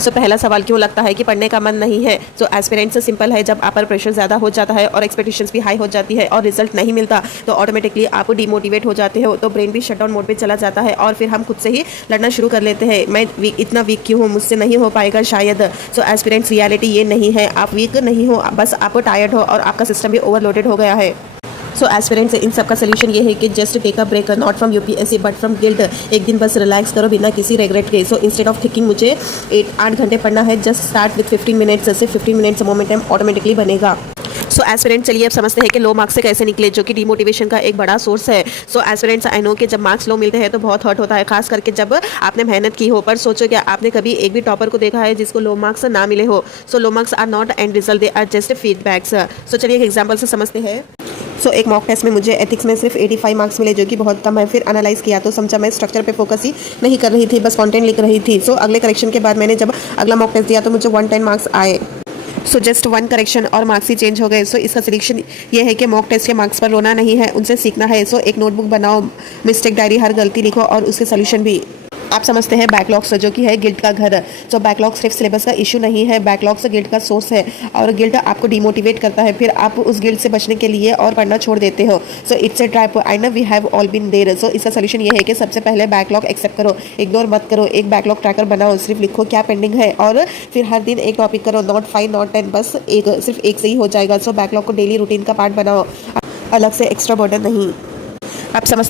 सो पहला सवाल क्यों लगता है कि पढ़ने का मन नहीं है? सो एस्पिरेंट्स से सिंपल है, जब आप पर प्रेशर ज़्यादा हो जाता है और एक्सपेक्टेशंस भी हाई हो जाती है और रिजल्ट नहीं मिलता तो ऑटोमेटिकली आप डिमोटिवेट हो जाते हो, तो ब्रेन भी शटडाउन मोड पे चला जाता है और फिर हम खुद से ही लड़ना शुरू कर लेते हैं। मैं इतना वीक क्यों हूँ, मुझसे नहीं हो पाएगा शायद। सो एस्पिरेंट्स रियलिटी ये नहीं है, आप वीक नहीं हो, बस आप टायर्ड हो और आपका सिस्टम भी ओवरलोडेड हो गया है। सो एस्पिरेंट्स इन सब का सोल्यूशन ये है कि just take a break, not from UPSC but from guilt. एक दिन बस रिलैक्स करो बिना किसी रिग्रेट के। सो इंस्टेड ऑफ थिंकिंग मुझे 8 घंटे पढ़ना है, जस्ट स्टार्ट विथ 15 मिनट्स से 15 मिनट्स मोमेंटम ऑटोमेटिकली बनेगा। सो एस्पिरेंट चलिए अब समझते हैं कि लो मार्क्स से कैसे निकले, जो कि डिमोटिवेशन का एक बड़ा सोर्स है। सो एस्पिरेंट्स आई नो कि जब मार्क्स लो मिलते हैं तो बहुत हर्ट होता है, खास करके जब आपने मेहनत की हो। पर सोचो क्या आपने कभी एक भी टॉपर को देखा है जिसको लो मार्क्स ना मिले हो? So low marks are not end result, they are just feedbacks. So चलिए एक एग्जाम्पल से समझते हैं। सो एक मॉक टेस्ट में मुझे एथिक्स में सिर्फ 85 मार्क्स मिले, जो कि बहुत कम है। फिर एनालाइज किया तो समझा मैं स्ट्रक्चर पे फोकस ही नहीं कर रही थी, बस कंटेंट लिख रही थी। सो अगले करेक्शन के बाद मैंने जब अगला मॉक टेस्ट दिया तो मुझे 110 मार्क्स आए। सो जस्ट 1 करेक्शन और मार्क्स ही चेंज हो गए। सो इसका सोल्यूशन ये है कि मॉक टेस्ट के मार्क्स पर रोना नहीं है, उनसे सीखना है। सो एक नोटबुक बनाओ, मिस्टेक डायरी, हर गलती लिखो और उसके सोल्यूशन भी। आप समझते हैं बैकलॉग्स, जो कि है गिल्ट का घर। तो बैकलॉग सिर्फ सिलेबस का इशू नहीं है, बैकलॉग्स गिल्ट का सोर्स है और गिल्ट आपको डिमोटिवेट करता है। फिर आप उस गिल्ट से बचने के लिए और पढ़ना छोड़ देते हो। So it's a trap, I know we have all been there. So इसका सोल्यूशन ये है कि सबसे पहले बैकलॉग एक्सेप्ट करो, इग्नोर मत करो। एक बैकलॉग ट्रैकर बनाओ, सिर्फ लिखो क्या पेंडिंग है और फिर हर दिन एक टॉपिक करो, नॉट 5 नॉट 10, बस सिर्फ एक से ही हो जाएगा। सो बैकलॉग को डेली रूटीन का पार्ट बनाओ, अलग से एक्स्ट्रा बर्डन नहीं। आप समझ